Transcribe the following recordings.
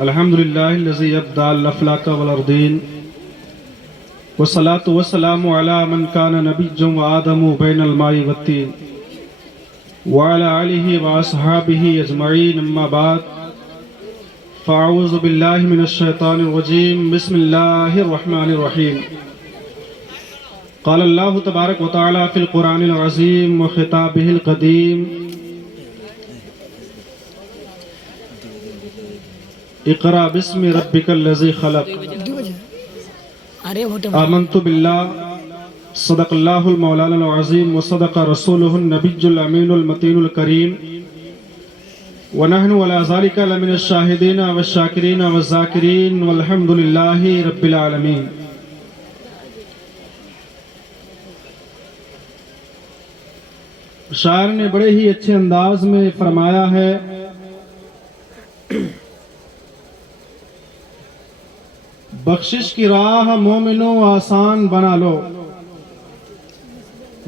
الحمد لله الذي يبدأ الأفلاك والأرضين والصلاة والسلام على من كان نبيا وآدم بين الماء والطين وعلى آله وأصحابه أجمعين أما بعد فأعوذ بالله من الشيطان الرجيم بسم الله الرحمن الرحيم قال الله تبارك وتعالى في القرآن العظيم وخطابه القديم اقرأ باسم ربك الذي خلق آمنت بالله صدق الله المولانا العظيم وصدق رسوله النبي الأمين المتين الكريم ونحن على ذلك لمن الشاهدين والشاكرين والذاكرين والحمد لله رب العالمين. شاعر نے بڑے ہی اچھے انداز میں فرمایا ہے بخشش کی راہ مومنوں آسان بنا لو.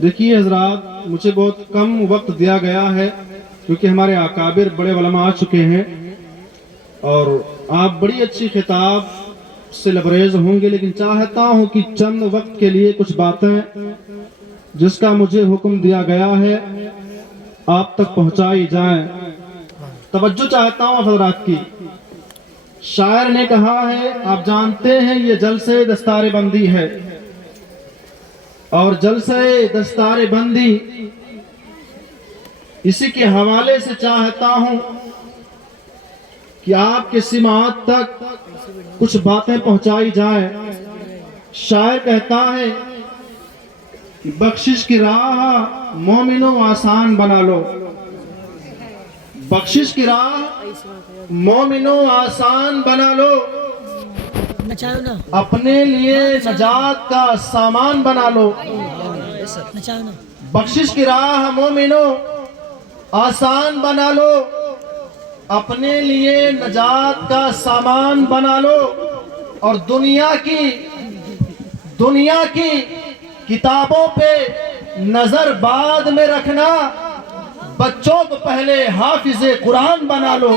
دیکھیے حضرات، مجھے بہت کم وقت دیا گیا ہے کیونکہ ہمارے اکابر بڑے علماء آ چکے ہیں اور آپ بڑی اچھی خطاب سے لبریز ہوں گے، لیکن چاہتا ہوں کہ چند وقت کے لیے کچھ باتیں جس کا مجھے حکم دیا گیا ہے آپ تک پہنچائی جائیں. توجہ چاہتا ہوں حضرات کی. شاعر نے کہا ہے، آپ جانتے ہیں یہ جلسے دستار بندی ہے اور جلسے دستار بندی اسی کے حوالے سے چاہتا ہوں کہ آپ کے سماعت تک کچھ باتیں پہنچائی جائیں. شاعر کہتا ہے کہ بخشش کی راہ مومنوں آسان بنا لو. بخشش کی راہ مومنوں آسان بنا لو، اپنے لیے نجات کا سامان بنا لو. بخشش کی راہ مومنوں آسان بنا لو، اپنے لیے نجات کا سامان بنا لو. اور دنیا کی کتابوں پہ نظر بعد میں رکھنا، بچوں کو پہلے حافظ قرآن بنا لو.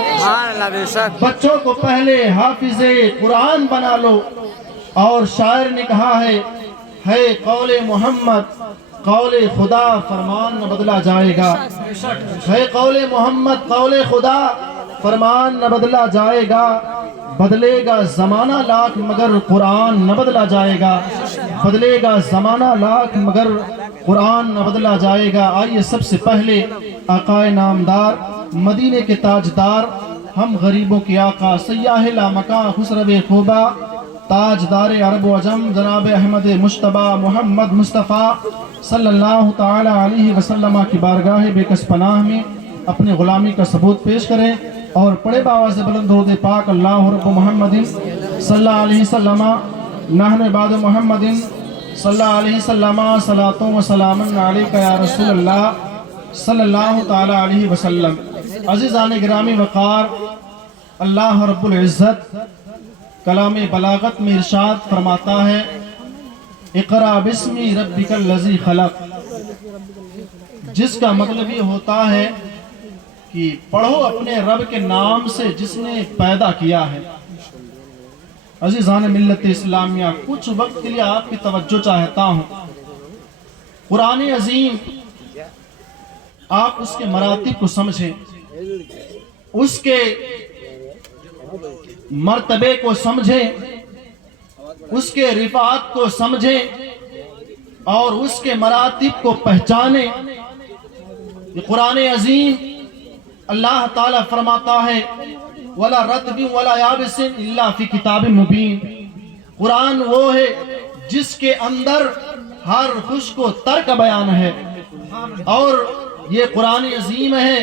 بچوں کو پہلے حافظ قرآن بنا لو. اور شاعر نے کہا ہے قول محمد قول خدا فرمان نہ بدلا جائے گا. ہے قول محمد قول خدا فرمان نہ بدلا جائے گا. بدلے گا زمانہ لاکھ مگر قرآن نہ بدلا جائے گا. بدلے گا زمانہ لاکھ مگر قرآن نہ بدلا جائے گا. آئیے سب سے پہلے آقائے نامدار، مدینے کے تاجدار، ہم غریبوں کے آقا، سیاہ لامکاں خسرو خوبا، تاجدار عرب و عجم جناب احمد مجتبیٰ محمد مصطفیٰ صلی اللہ تعالی علیہ وسلم کی بارگاہ بے کس پناہ میں اپنی غلامی کا ثبوت پیش کریں اور پڑے باواز بلند درود پاک اللہ رب محمد صلی اللہ علیہ وسلم نحن بعد محمد صلی اللہ علیہ وسلم صلاۃ و سلام علیک یا رسول اللہ صلی اللہ تعالی علیہ وسلم. عزیزان گرامی وقار، اللہ رب العزت کلام بلاغت میں ارشاد فرماتا ہے اقرأ باسم ربک الذی خلق، جس کا مطلب یہ ہوتا ہے کہ پڑھو اپنے رب کے نام سے جس نے پیدا کیا ہے. عزیزان ملت اسلامیہ، کچھ وقت کے لیے آپ کی توجہ چاہتا ہوں. قرآن عظیم، آپ اس کے مراتب کو سمجھیں، اس کے مرتبے کو سمجھیں، اس کے رفعت کو سمجھیں اور اس کے مراتب کو پہچانیں. یہ قرآن عظیم اللہ تعالیٰ فرماتا ہے وَلَا رَطْبٍ وَلَا يَابِسٍ إِلَّا فِي كِتَابٍ مُبِينٍ. قرآن وہ ہے جس کے اندر ہر خشک و تر کا بیان ہے. اور یہ قرآن عظیم ہے.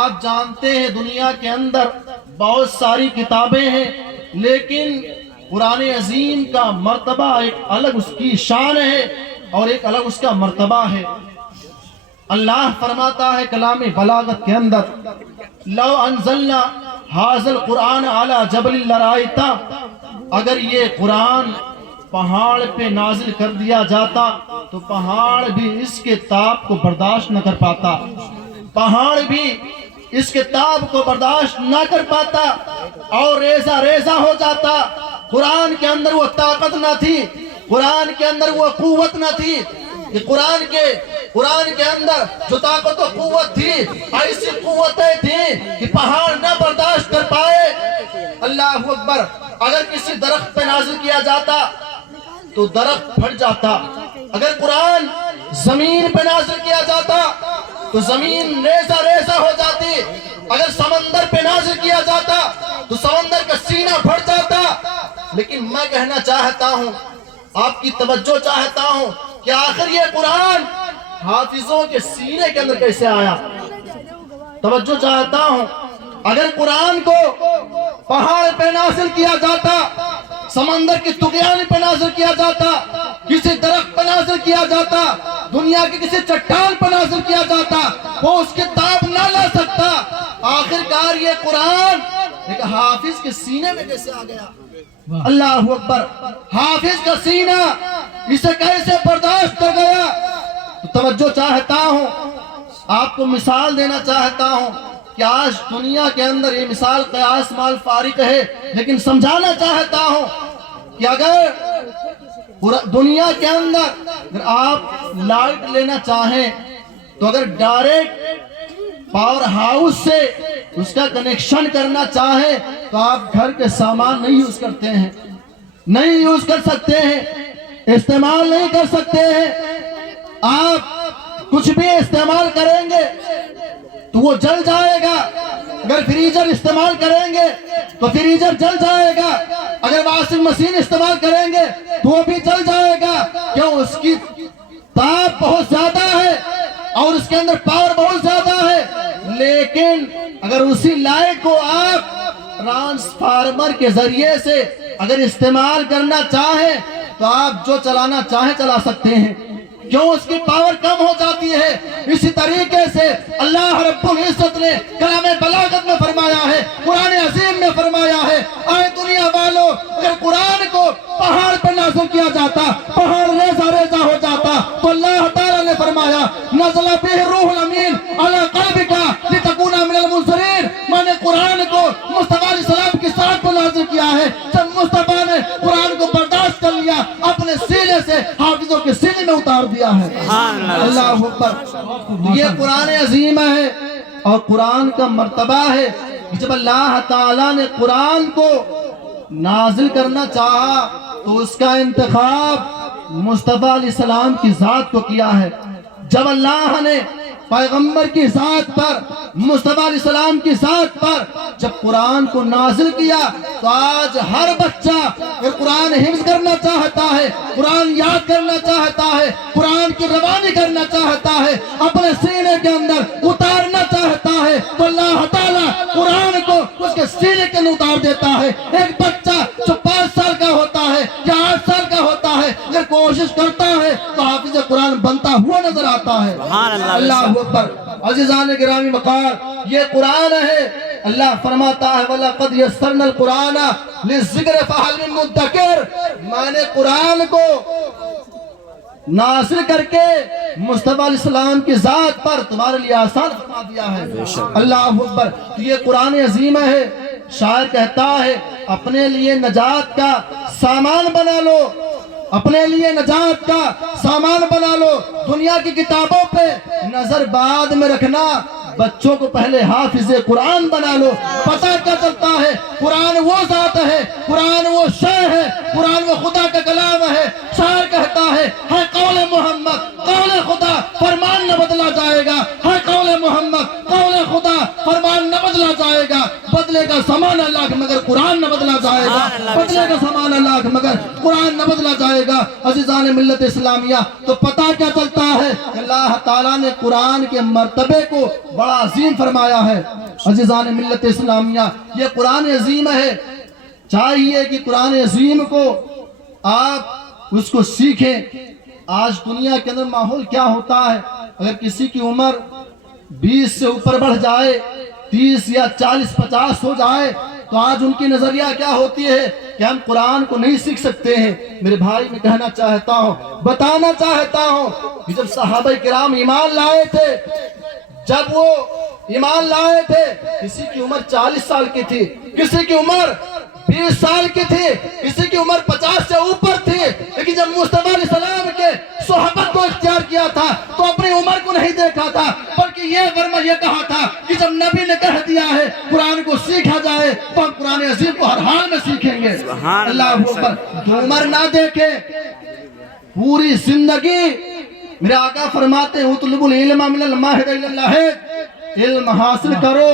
آپ جانتے ہیں دنیا کے اندر بہت ساری کتابیں ہیں، لیکن قرآن عظیم کا مرتبہ ایک الگ اس کی شان ہے اور ایک الگ اس کا مرتبہ ہے. اللہ فرماتا ہے کلام بلاغت کے اندر لو انزلنا ھذا القرآن علی جبل لرأیتہ، اگر یہ قرآن پہاڑ پہ نازل کر دیا جاتا تو پہاڑ بھی اس کے تاب کو برداشت نہ کر پاتا. پہاڑ بھی اس کتاب کو برداشت نہ کر پاتا اور ریزہ ریزہ ہو جاتا۔ قرآن کے اندر وہ طاقت نہ تھی، قرآن کے اندر وہ قوت نہ تھی کہ قرآن کے اندر جو طاقت و قوت تھی، ایسی قوتیں تھیں کہ پہاڑ نہ برداشت کر پائے۔ اللہ اکبر۔ اگر کسی درخت پہ نازل کیا جاتا تو درخت پھٹ جاتا، اگر قرآن زمین پہ نازل کیا جاتا تو زمین ریزہ ریزہ ہو جاتی، اگر سمندر پہ نازل کیا جاتا تو سمندر کا سینہ پھٹ جاتا۔ لیکن میں کہنا چاہتا ہوں، آپ کی توجہ چاہتا ہوں کہ آخر یہ قرآن حافظوں کے سینے کے اندر کیسے آیا؟ توجہ چاہتا ہوں، اگر قرآن کو پہاڑ پہ نازل کیا جاتا، سمندر کی طغیان پہ نازل کیا جاتا، کسی درخت پہ نازل کیا جاتا، دنیا کی کسی چٹان پہ نازل کیا جاتا، وہ اس کتاب نہ لا سکتا۔ آخرکار یہ قرآن ایک حافظ کے سینے میں کیسے آ گیا؟ اللہ اکبر۔ حافظ کا سینہ اسے کیسے برداشت کر گیا؟ تو توجہ چاہتا ہوں، آپ کو مثال دینا چاہتا ہوں کہ آج دنیا کے اندر یہ مثال قیاس مال فارق ہے، لیکن سمجھانا چاہتا ہوں کہ اگر دنیا کے اندر اگر آپ لائٹ لینا چاہیں تو اگر ڈائریکٹ پاور ہاؤس سے اس کا کنیکشن کرنا چاہیں تو آپ گھر کے سامان نہیں یوز کرتے ہیں، نہیں یوز کر سکتے ہیں، استعمال نہیں کر سکتے ہیں۔ آپ کچھ بھی استعمال کریں گے تو وہ جل جائے گا، اگر فریزر استعمال کریں گے تو فریزر جل جائے گا، اگر واشنگ مشین استعمال کریں گے تو وہ بھی جل جائے گا۔ کیوں؟ اس کی تاپ بہت زیادہ ہے اور اس کے اندر پاور بہت زیادہ ہے۔ لیکن اگر اسی لائٹ کو آپ ٹرانسفارمر کے ذریعے سے اگر استعمال کرنا چاہیں تو آپ جو چلانا چاہیں چلا سکتے ہیں۔ کیوں؟ اس کی پاور کم ہو جاتی ہے۔ اسی طریقے سے اللہ رب العزت نے کلام بلاغت میں فرمایا ہے، قرآن عظیم میں فرمایا ہے، اے دنیا والو، اگر قرآن کو پہاڑ پر نازل کیا جاتا، پہاڑ ریزہ ریزہ ہو جاتا، تو اللہ تعالیٰ نے فرمایا نزل بہ الروح الامین علی قلبک لتکون من المنذرین۔ میں نے قرآن کو مصطفیٰ علیہ السلام کی ساتھ پر نازل کیا ہے۔ جب مصطفیٰ نے قرآن کو برداشت کر لیا، اپنے سینے سے حافظوں کے سینے میں اتار دیا ہے۔ اللہ اکبر۔ یہ قرآن عظیم ہے اور قرآن کا مرتبہ ہے کہ جب اللہ تعالیٰ نے قرآن کو نازل کرنا چاہا تو اس کا انتخاب مصطفیٰ علیہ السلام کی ذات کو کیا ہے۔ جب اللہ نے پیغمبر کی ذات پر، مصطفیٰ علیہ السلام کی ذات پر جب قرآن کو نازل کیا تو آج ہر بچہ قرآن حفظ کرنا چاہتا ہے، قرآن یاد کرنا چاہتا ہے، قرآن کی روانی کرنا چاہتا ہے، اپنے سینے کے اندر اتارنا چاہتا ہے تو اللہ تعالیٰ قرآن کو اس کے سینے کے اندر اتار دیتا ہے۔ ایک بچہ جو 5 سال کا ہوتا ہے یا 8 سال کا ہوتا ہے، اگر کوشش کرتا ہے تو حافظ قرآن بنتا ہوا نظر آتا ہے۔ اللہ اکبر۔ عزیزان گرامی وقار، یہ قرآن ہے۔ اللہ فرماتا ہے وَلَقَدْ يَسَّرْنَا الْقُرْآنَ لِلذِّكْرِ فَهَلْ مِن مُدَّكِرٍ۔ میں نے قرآن کو نازل کر کے مصطفیٰ علیہ السلام کی ذات پر تمہارے لیے آسان فرما دیا ہے۔ اللہ اکبر۔ یہ قرآن عظیم ہے۔ شاعر کہتا ہے اپنے لیے نجات کا سامان بنا لو، اپنے لیے نجات کا سامان بنا لو، دنیا کی کتابوں پہ نظر بعد میں رکھنا، بچوں کو پہلے حافظ قرآن بنا لو۔ پتہ کیا چلتا ہے؟ قرآن وہ ذات ہے، قرآن وہ شے ہے، قرآن وہ خدا کا کلام ہے۔ شاعر کہتا ہے قول محمد قول خدا، فرمان نہ بدلا جائے گا، ہے قول محمد قول خدا، فرمان نہ بدلا جائے گا، بدلے گا زمانہ لاکھ مگر قرآن نہ بدلا جائے گا، بدلے گا زمانہ لاکھ مگر قرآن نہ بدلا جائے گا۔ عزیزان ملت اسلامیہ، تو پتہ کیا چلتا ہے؟ اللہ تعالیٰ نے قرآن کے مرتبے کو بڑا عظیم فرمایا ہے۔ عزیزان ملت اسلامیہ، یہ قرآن عظیم ہے، چاہیے کہ قرآن عظیم کو آپ اس کو سیکھیں۔ آج دنیا کے اندر ماحول کیا ہوتا ہے؟ اگر کسی کی عمر 20 سے اوپر بڑھ جائے، 30 یا 40 50 ہو جائے تو آج ان کی نظریہ کیا ہوتی ہے کہ ہم قرآن کو نہیں سیکھ سکتے ہیں۔ میرے بھائی میں کہنا چاہتا ہوں، بتانا چاہتا ہوں کہ جب صحابہ کرام ایمان لائے تھے، جب وہ ایمان لائے تھے کسی کی عمر 40 سال کی تھی، کسی کی عمر 20 سال کی تھی، کسی کی عمر 50 سے اوپر تھی، لیکن جب مصطفیٰ علیہ السلام کے صحبت کو اختیار کیا تھا تو اپنی عمر کو نہیں دیکھا تھا، بلکہ یہ کہا تھا کہ جب نبی نے کہہ دیا ہے قرآن کو سیکھا جائے تو ہم قرآن عظیم کو ہر حال میں سیکھیں گے۔ اللہ اکبر۔ تو عمر نہ دیکھے، پوری زندگی میرے آقا فرماتے ہیں اطلب العلم من المہد الی اللہد، علم حاصل کرو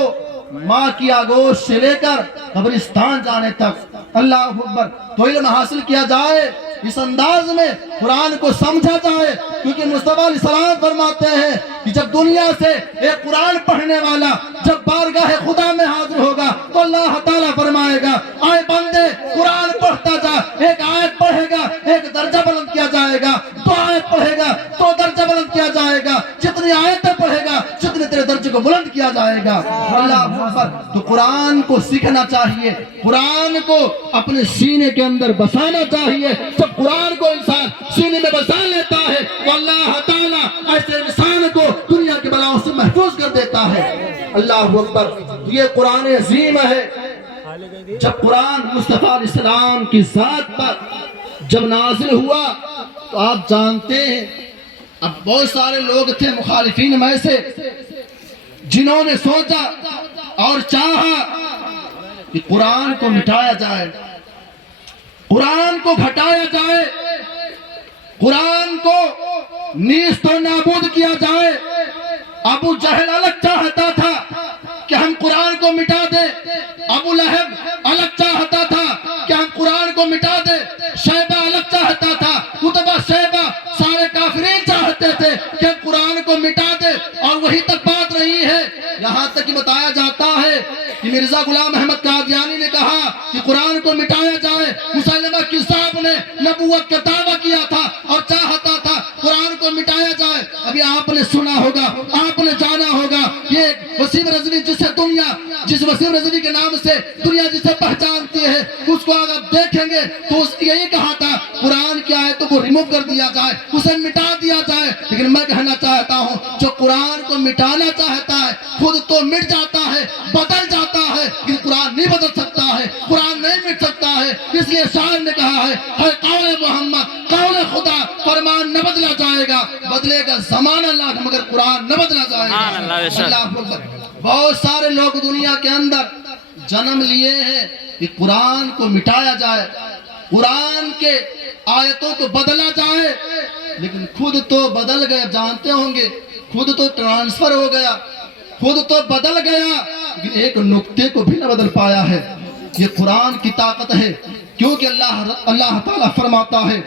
ماں کی آگوش سے لے کر قبرستان جانے تک۔ اللہ اکبر۔ تو علم حاصل کیا جائے اس انداز میں، قرآن کو سمجھا جائے، کیونکہ مصطفیٰ علیہ السلام فرماتے ہیں کہ جب دنیا سے ایک قرآن پڑھنے والا جب بارگاہ خدا میں حاضر ہوگا تو اللہ تعالیٰ فرمائے گا آئے بندے قرآن پڑھتا جا، ایک آیت پڑھے گا ایک درجہ بلند کیا جائے گا، دو آیت پڑھے گا تو درجہ بلند کیا جائے گا، جتنی آیتیں پڑھے گا جتنے تیرے درجے کو بلند کیا جائے گا۔ اللہ اکبر۔ تو قرآن کو سیکھنا چاہیے، قرآن کو اپنے سینے کے اندر بسانا چاہیے۔ جب قرآن کو انسان سینے میں بسا لیتا ہے تو اللہ تعالیٰ ایسے انسان کو دنیا کے بلاؤں سے محفوظ کر دیتا ہے۔ اللہ اکبر۔ یہ قرآن عظیم ہے۔ جب قرآن مصطفیٰ علیہ السلام کی ذات پر جب نازل ہوا تو آپ جانتے ہیں اب بہت سارے لوگ تھے مخالفین میں سے جنہوں نے سوچا اور چاہا کہ قرآن کو مٹایا جائے، قرآن کو گھٹایا جائے، قرآن کو نیست و نابود کیا جائے۔ ابو جہل الگ چاہتا تھا کہ ہم قرآن کو مٹا دیں، ابو لہب الگ چاہتا تھا کہ ہم قرآن کو مٹا دیں، شیبہ الگ چاہتا تھا، عتبہ شیبہ سارے کافرین چاہتے تھے کہ قرآن کو مٹا دیں، اور وہی تک بات رہی ہے۔ یہاں تک کہ بتایا جاتا ہے کہ مرزا غلام احمد قادیانی نے کہا کہ قرآن کو مٹایا جائے، مسلمہ کذاب نے نبوت کا دعویٰ کیا تھا اور چاہتا تھا قرآن کو مٹایا جائے۔ ابھی آپ نے سنا ہوگا، آپ نے جانا ہوگا، یہ وسیم رضوی جس وسیم رضوی کے نام سے دنیا جسے پہچانتی ہے اس کو اگر دیکھیں گے تو اس نے یہی کہا تھا قرآن کی آیتوں کو ریموو کر دیا جائے، اسے مٹا دیا جائے۔ لیکن میں کہنا چاہتا ہوں جو قرآن کو مٹانا چاہتا ہے خود تو مٹ جاتا ہے، بدل جاتا ہے، لیکن قرآن نہیں بدل سکتا ہے، قرآن نہیں مٹ سکتا ہے۔ اس لیے شاعر نے کہا ہے قول محمد قول خدا، فرمان نہ بدلا جائے گا، بدلے گا زمانہ اللہ مگر قرآن نہ بدلا جائے گا۔ اللہ اکبر۔ بہت سارے لوگ دنیا کے اندر جنم لیے ہیں کہ قرآن کو مٹایا جائے، قرآن کے آیتوں کو بدلا جائے، لیکن خود تو بدل گیا، جانتے ہوں گے خود تو ٹرانسفر ہو گیا، خود تو بدل گیا، لیکن ایک نقطے کو بھی نہ بدل پایا ہے۔ یہ قرآن کی طاقت ہے، کیونکہ اللہ تعالیٰ فرماتا ہے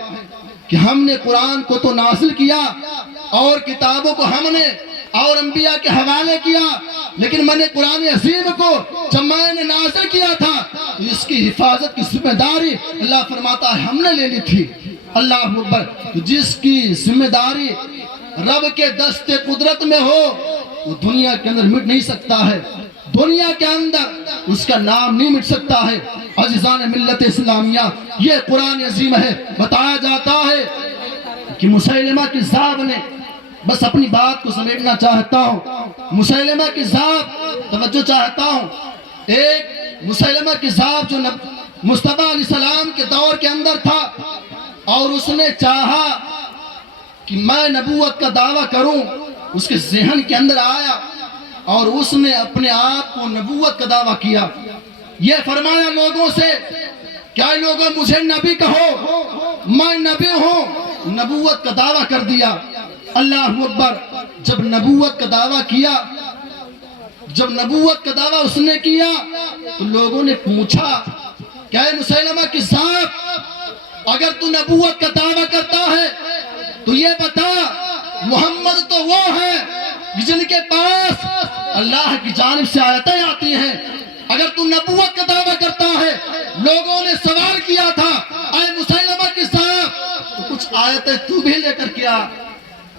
کہ ہم نے قرآن کو تو نازل کیا اور کتابوں کو ہم نے اور انبیاء کے حوالے کیا، لیکن میں نے قرآن عظیم کو جب میں نے نازل کیا تھا تو اس کی حفاظت کی ذمہ داری اللہ فرماتا ہے ہم نے لے لی تھی۔ اللہ اکبر۔ تو جس کی ذمہ داری رب کے دست قدرت میں ہو وہ دنیا کے اندر مٹ نہیں سکتا ہے، دنیا کے اندر اس کا نام نہیں مٹ سکتا ہے۔ عزیزان ملت اسلامیہ، یہ قرآن عظیم ہے۔ بتایا جاتا ہے کہ مسیلمہ کذاب نے، بس اپنی بات کو سمیٹنا چاہتا ہوں، مسیلمہ کذاب، توجہ چاہتا ہوں، ایک مسیلمہ کذاب جو مصطفیٰ علیہ السلام کے دور کے اندر تھا اور اس نے چاہا کہ میں نبوت کا دعویٰ کروں، اس کے ذہن کے اندر آیا اور اس نے اپنے آپ کو نبوت کا دعویٰ کیا۔ یہ فرمایا لوگوں سے کیا لوگوں مجھے نبی کہو، میں نبی ہوں، نبوت کا دعویٰ کر دیا۔ اللہ اکبر۔ جب نبوت کا دعویٰ کیا، جب نبوت کا دعویٰ اس نے کیا تو لوگوں نے پوچھا کہ اے مسیلمہ کذاب، اگر تو نبوت کا دعویٰ کرتا ہے تو یہ بتا محمد تو وہ ہے جن کے پاس اللہ کی جانب سے آیتیں آتی ہیں، اگر تو نبوت کا دعویٰ کرتا ہے، لوگوں نے سوال کیا تھا اے مسیلمہ کذاب تو کچھ آیتیں تو بھی لے کر کیا۔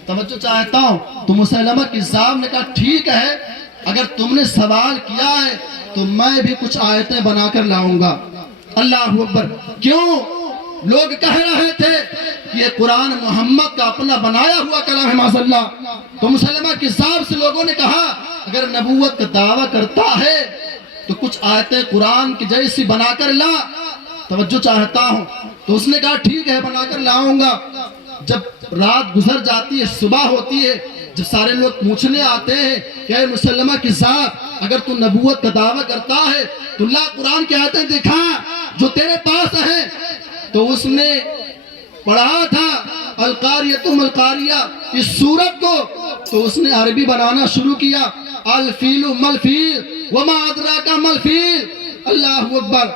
توجہ چاہتا ہوں، تو مسیلمہ کذاب نے کہا ٹھیک ہے، اگر تم نے سوال کیا ہے تو میں بھی کچھ آیتیں بنا کر لاؤں گا۔ اللہ اکبر۔ کیوں؟ لوگ کہہ رہے تھے کہ یہ قرآن محمد کا اپنا بنایا ہوا کلام ہے معاذ اللہ. تو مسلمہ کذاب سے لوگوں نے کہا اگر نبوت کا دعویٰ کرتا ہے تو کچھ آیتیں قرآن کی جیسی بنا کر لا، توجہ چاہتا ہوں. تو اس نے کہا ٹھیک ہے بنا کر لاؤں گا. جب رات گزر جاتی ہے، صبح ہوتی ہے، جب سارے لوگ پوچھنے آتے ہیں کہ اے مسلمہ کذاب اگر تو نبوت کا دعویٰ کرتا ہے تو اللہ قرآن کی آیتیں دکھا جو تیرے پاس ہیں. تو اس نے پڑھا تھا القاریۃ ملقاریہ اس سورت کو، تو اس نے عربی بنانا شروع کیا. الفیل ملفیل وما ادراک ملفیل، اللہ اکبر.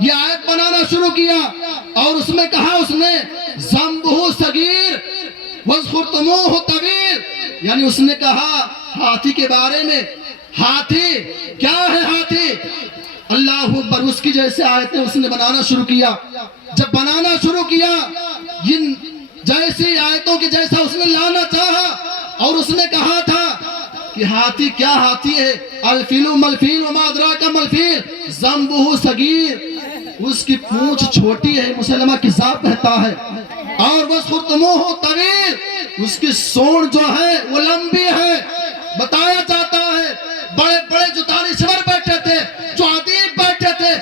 یہ آیت بنانا شروع کیا اور اس میں کہا اس نے ذنبہ صغیر وَاذْخُرْتُمُوهُ طویل، یعنی اس نے کہا ہاتھی کے بارے میں. ہاتھی کیا ہے؟ ہاتھی اللہ اکبر. اس کی جیسے آیتیں اس نے بنانا شروع کیا. جب بنانا شروع کیا ان جیسی آیتوں کی جیسا اس نے لانا چاہا اور اس نے کہا تھا کہ ہاتھی کیا ہاتھی ہے، الفیل ملفیل وما ادراک ملفیل ذنبہ صغیر، اس کی پونچھ چھوٹی ہے، مسلمہ کذاب کہتا ہے. اور وَاذْخُرْتُمُوهُ طویل، اس کی سونڈ جو ہے وہ لمبی ہے. بتایا جاتا ہے بڑے بڑے جو دانشور بیٹھے تھے، جو ادیب بیٹھے تھے،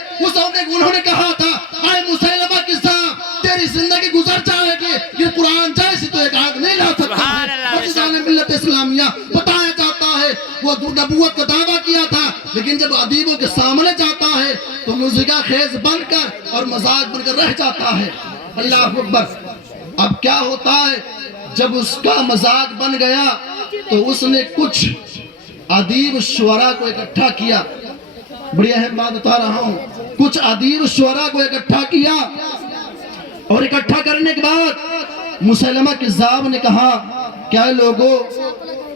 انہوں نے کہا تھا اے مسلمہ کذاب تیری زندگی گزر جائے گی، یہ قرآن جیسی تو ایک آیت نہیں لا سکتا ہے. بچان ملت اسلامیہ بتایا جاتا ہے وہ نبوت کا دعویٰ کیا تھا، لیکن جب ادیبوں کے سامنے جاتا ہے تو موسیقی خیز بن کر اور مذاق بن کر رہ جاتا ہے. اللہ اکبر. اب کیا ہوتا ہے جب اس کا مذاق بن گیا تو اس نے کچھ ادیب شعراء کو اکٹھا کیا. بڑی اہم بات بتا رہا ہوں. کچھ ادیب شعراء کو اکٹھا کیا اور اکٹھا کرنے کے بعد مسلمہ کذاب نے کہا کیا لوگوں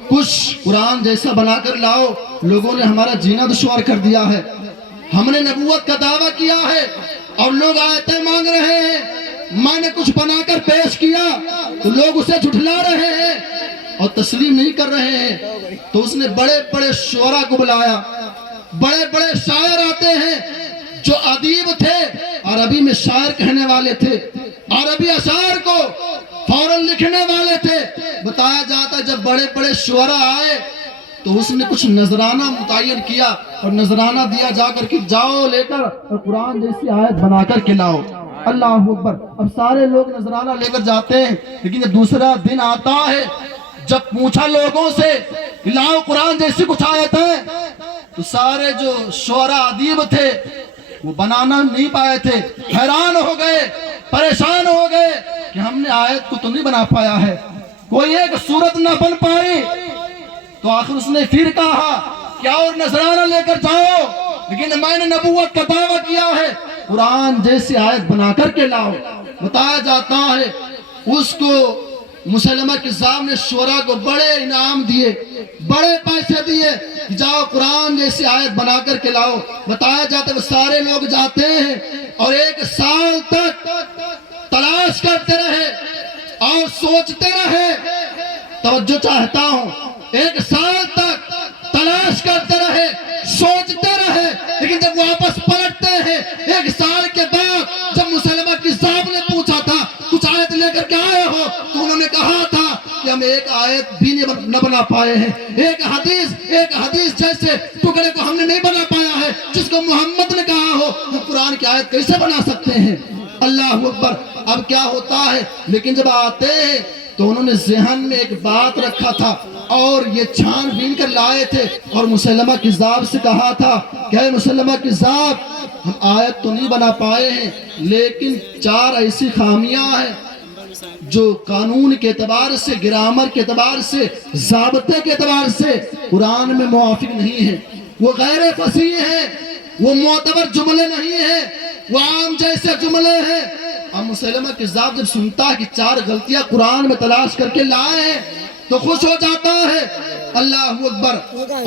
کچھ قرآن جیسا بنا کر لاؤ، لوگوں نے ہمارا جینا دشوار کر دیا ہے. ہم نے نبوت کا دعویٰ کیا ہے اور لوگ آیتیں مانگ رہے ہیں، میں نے کچھ بنا کر پیش کیا تو لوگ اسے جھٹلا رہے ہیں اور تسلیم نہیں کر رہے ہیں. تو اس نے بڑے بڑے شعراء کو بلایا. بڑے بڑے شاعر آتے ہیں جو ادیب تھے، عربی میں شاعر کہنے والے تھے، عربی اشعار کو فوراً لکھنے والے تھے. بتایا جاتا ہے جب بڑے بڑے شعراء آئے تو اس نے کچھ نذرانہ متعین کیا اور نذرانہ دیا جا کر کہ جاؤ لے کر اور قرآن جیسی آیت بنا کر کے لاؤ. اللہ اکبر. اب سارے لوگ نذرانہ لے کر جاتے ہیں، لیکن جب دوسرا دن آتا ہے جب پوچھا لوگوں سے لاؤ قرآن جیسی کچھ آیت ہے تو سارے جو شعراء ادیب تھے وہ بنانا نہیں پائے تھے. حیران ہو گئے، پریشان ہو گئے کہ ہم نے آیت کو تو نہیں بنا پایا ہے، کوئی ایک صورت نہ بن پائی. تو آخر اس نے پھر کہا کیا اور نذرانہ لے کر جاؤ، لیکن میں نے نبوت کا دعویٰ کیا ہے، قرآن جیسی آیت بنا کر کے لاؤ. بتایا جاتا ہے اس کو مسلمہ کذاب نے شعراء کو بڑے انعام دیے، بڑے پیسے دیے، جاؤ قرآن جیسی آیت بنا کر کے لاؤ. بتایا جاتا ہے وہ سارے لوگ جاتے ہیں اور 1 سال تک تلاش کرتے رہے اور سوچتے رہے. توجہ چاہتا ہوں، 1 سال تک تلاش کرتے رہے، سوچتے رہے، لیکن جب واپس پلٹتے ہیں 1 سال کے بعد جب مسلمہ کذاب نے پوچھا تھا کچھ آیت لے کر کے آئے ہو تو انہوں نے کہا تھا کہ ہم ایک آیت بھی نہ بنا پائے ہیں، ایک حدیث جیسے ٹکڑے کو ہم نے نہیں بنا پایا ہے جس کو محمد نے کہا ہو. ہم قرآن کی آیت کیسے بنا سکتے ہیں؟ اللہ اکبر. اب کیا ہوتا ہے لیکن جب آتے ہیں تو انہوں نے ذہن میں ایک بات رکھا تھا اور یہ چھان بین کر لائے تھے اور مسلمہ کذاب سے کہا تھا کہ اے مسلمہ کذاب ہم آیت تو نہیں بنا پائے ہیں لیکن 4 ایسی خامیاں ہیں جو قانون کے اعتبار سے، گرامر کے اعتبار سے، ضابطے کے اعتبار سے قرآن میں موافق نہیں ہے. وہ غیر فصیح ہیں، وہ معتبر جملے نہیں ہیں، وہ عام جیسے جملے ہیں. اب مسلمہ کذاب جب سنتا ہے کہ 4 غلطیاں قرآن میں تلاش کر کے لائے ہیں تو خوش ہو جاتا ہے. اللہ اکبر.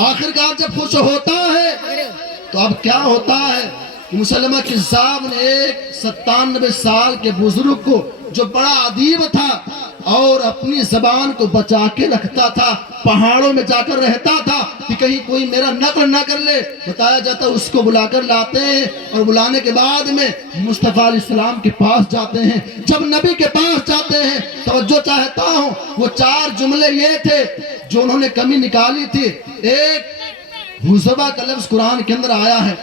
آخرکار جب خوش ہوتا ہے تو اب کیا ہوتا ہے کہ مسلمہ کذاب نے ایک 97 سال کے بزرگ کو جو بڑا ادیب تھا اور اپنی زبان کو بچا کے رکھتا تھا، پہاڑوں میں جا کر رہتا تھا کہ کہیں کوئی میرا نقل نہ کر لے۔ بتایا جاتا اس کو بلا کر لاتے ہیں اور بلانے کے بعد میں مصطفیٰ علیہ السلام کے پاس جاتے ہیں۔ جب نبی کے پاس جاتے ہیں، توجہ چاہتا ہوں، وہ 4 جملے یہ تھے جو انہوں نے کمی نکالی تھی۔ ایک حزبہ کا لفظ قرآن کے اندر آیا ہے،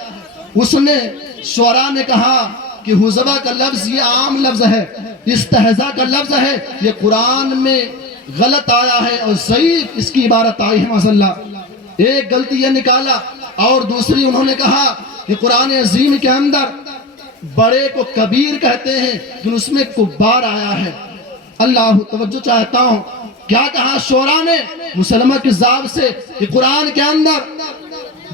اس نے شعراء نے کہا کہ حزبہ کا لفظ یہ عام لفظ ہے، استہزاء کا لفظ ہے، یہ قرآن میں غلط آیا ہے اور ضعیف اس کی عبارت آئی ہے ماشاءاللہ۔ ایک غلطی یہ نکالا، اور دوسری انہوں نے کہا کہ قرآن عظیم کے اندر بڑے کو کبیر کہتے ہیں لیکن اس میں کبار آیا ہے۔ اللہ توجہ چاہتا ہوں، کیا کہا شعراء نے مسلمہ کذاب سے کہ قرآن کے اندر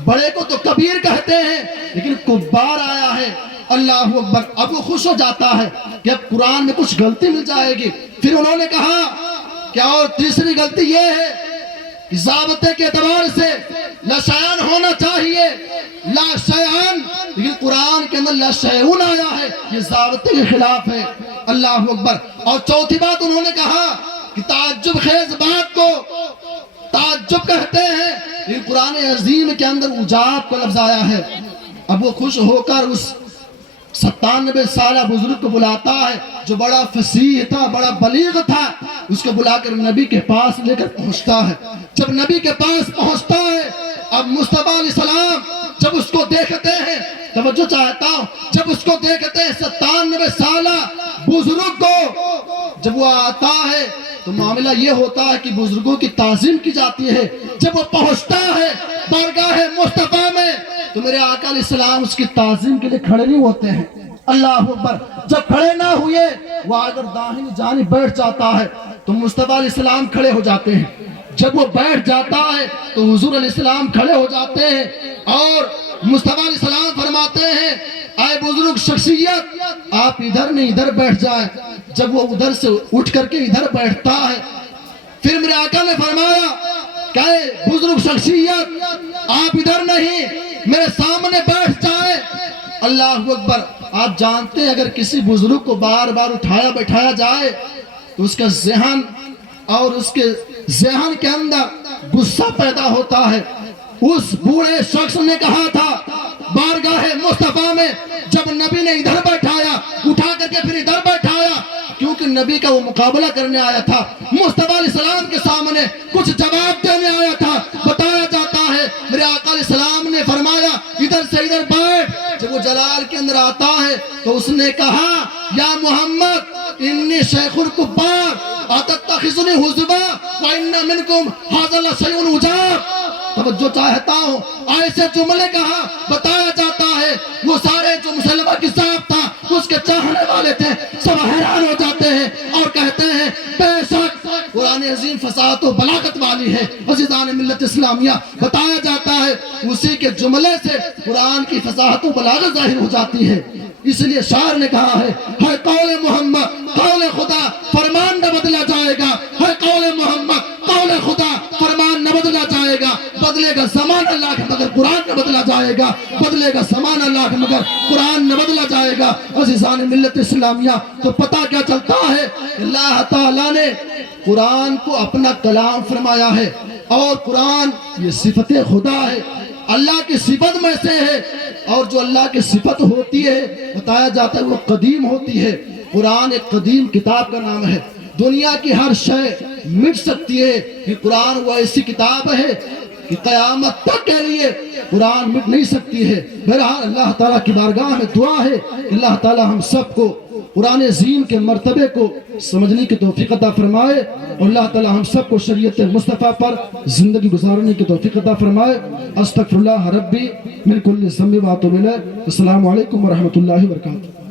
بڑے کو تو کبیر کہتے ہیں لیکن کبار آیا ہے۔ اللہ اکبر۔ اب وہ خوش ہو جاتا ہے کہ اب قرآن میں کچھ غلطی مل جائے گی۔ پھر انہوں نے کہا کہ اور تیسری غلطی یہ ہے کہ ضابطے کے اعتبار سے لاشیان ہونا چاہیے، لاشیان، لیکن قرآن کے اندر لاشیون آیا ہے، یہ ضابطے کے خلاف ہے۔ اللہ اکبر۔ اور چوتھی بات انہوں نے کہا کہ تعجب خیز بات کو تعجب کہتے ہیں، لیکن قرآن عظیم کے اندر عجاب کا لفظ آیا ہے۔ اب وہ خوش ہو کر اس 97 سالہ بزرگ کو بلاتا ہے جو بڑا فصیح تھا، بڑا بلیغ تھا، اس کو بلا کر نبی کے پاس لے کر پہنچتا ہے۔ جب نبی کے پاس پہنچتا ہے، اب مصطفیٰ علیہ السلام جب اس کو دیکھتے ہیں، توجہ چاہتا ہوں، جب اس کو دیکھتے ہیں 97 سالہ بزرگ کو، جب وہ آتا ہے تو معاملہ یہ ہوتا ہے کہ بزرگوں کی تعظیم کی جاتی ہے۔ جب وہ پہنچتا ہے بارگاہ مصطفیٰ میں تو میرے آقا علیہ السلام اس کی تعظیم کے لیے کھڑے نہیں ہوتے ہیں۔ اللہ اکبر۔ جب کھڑے نہ ہوئے وہ اگر داہنی جانب بیٹھ جاتا ہے تو مصطفیٰ علیہ السلام کھڑے ہو جاتے ہیں۔ جب وہ بیٹھ جاتا ہے تو حضور علیہ السلام کھڑے ہو جاتے ہیں اور مصطفیٰ علیہ السلام فرماتے ہیں اے بزرگ شخصیت آپ ادھر نہیں ادھر بیٹھ جائیں۔ جب وہ ادھر سے اٹھ کر کے ادھر بیٹھتا ہے، پھر میرے آقا نے فرمایا کہ اے بزرگ شخصیت آپ ادھر نہیں میرے سامنے بیٹھ جائیں۔ اللہ اکبر۔ آپ جانتے ہیں اگر کسی بزرگ کو بار بار اٹھایا بیٹھایا جائے تو اس کا ذہن اور اس کے ذہن کے اندر غصہ پیدا ہوتا ہے۔ اس بوڑھے شخص نے کہا تھا بارگاہ مصطفیٰ میں جب نبی نے ادھر بیٹھایا اٹھا کر کے پھر ادھر بیٹھایا، کیونکہ نبی کا وہ مقابلہ کرنے آیا تھا، مصطفیٰ علیہ السلام کے سامنے کچھ جواب دینے آیا تھا۔ بتایا جاتا ہے میرے آقا علیہ السلام نے فرمایا ادھر سے ادھر بیٹھ۔ جب وہ جلال کے اندر آتا ہے تو اس نے کہا یا محمد انی شیخ الکبار اتتخذنی حزبا وان منکم ھذا لشیء عجاب۔ توجہ چاہتا ہوں، ایسے جملے کہا۔ بتایا جاتا ہے وہ سارے جو مسلمہ کذاب تھا اس کے چاہنے والے تھے، سب حیران ہو جاتے ہیں اور کہتے ہیں بے شک قرآن عظیم فصاحت و بلاغت والی ہے۔ عزیزان ملت اسلامیہ، بتایا جاتا ہے اسی کے جملے سے قرآن کی فصاحت و بلاغت ظاہر ہو جاتی ہے۔ اس لیے شاعر نے کہا ہے قول محمد قول خدا فرمان نہ بدلا جائے گا، ہے قول محمد قول خدا فرمان نہ بدلا جائے گا، بدلے گا زمان اللہ کے مگر قرآن نہ بدلا جائے گا، بدلے گا زمان اللہ کے مگر قرآن نہ بدلا جائے گا۔ عزیزان ملت اسلامیہ، تو پتہ کیا چلتا ہے؟ اللہ تعالیٰ نے قرآن کو اپنا کلام فرمایا ہے اور قرآن یہ صفت خدا ہے، اللہ کی صفت میں سے ہے، اور جو اللہ کی صفت ہوتی ہے بتایا جاتا ہے وہ قدیم ہوتی ہے۔ قرآن ایک قدیم کتاب کا نام ہے، دنیا کی ہر شے مٹ سکتی ہے کہ قرآن وہ ایسی کتاب ہے کہ قیامت تک کے لیے قرآن مٹ نہیں سکتی ہے۔ بہرحال اللہ تعالیٰ کی بارگاہ میں دعا ہے کہ اللہ تعالیٰ ہم سب کو قرآن عظیم کے مرتبے کو سمجھنے کی توفیق عطا فرمائے اور اللہ تعالیٰ ہم سب کو شریعت مصطفیٰ پر زندگی گزارنے کی توفیق عطا فرمائے۔ استغفر اللہ ربی من کل ذنب واتوب الیہ۔ السلام علیکم ورحمۃ اللہ وبرکاتہ۔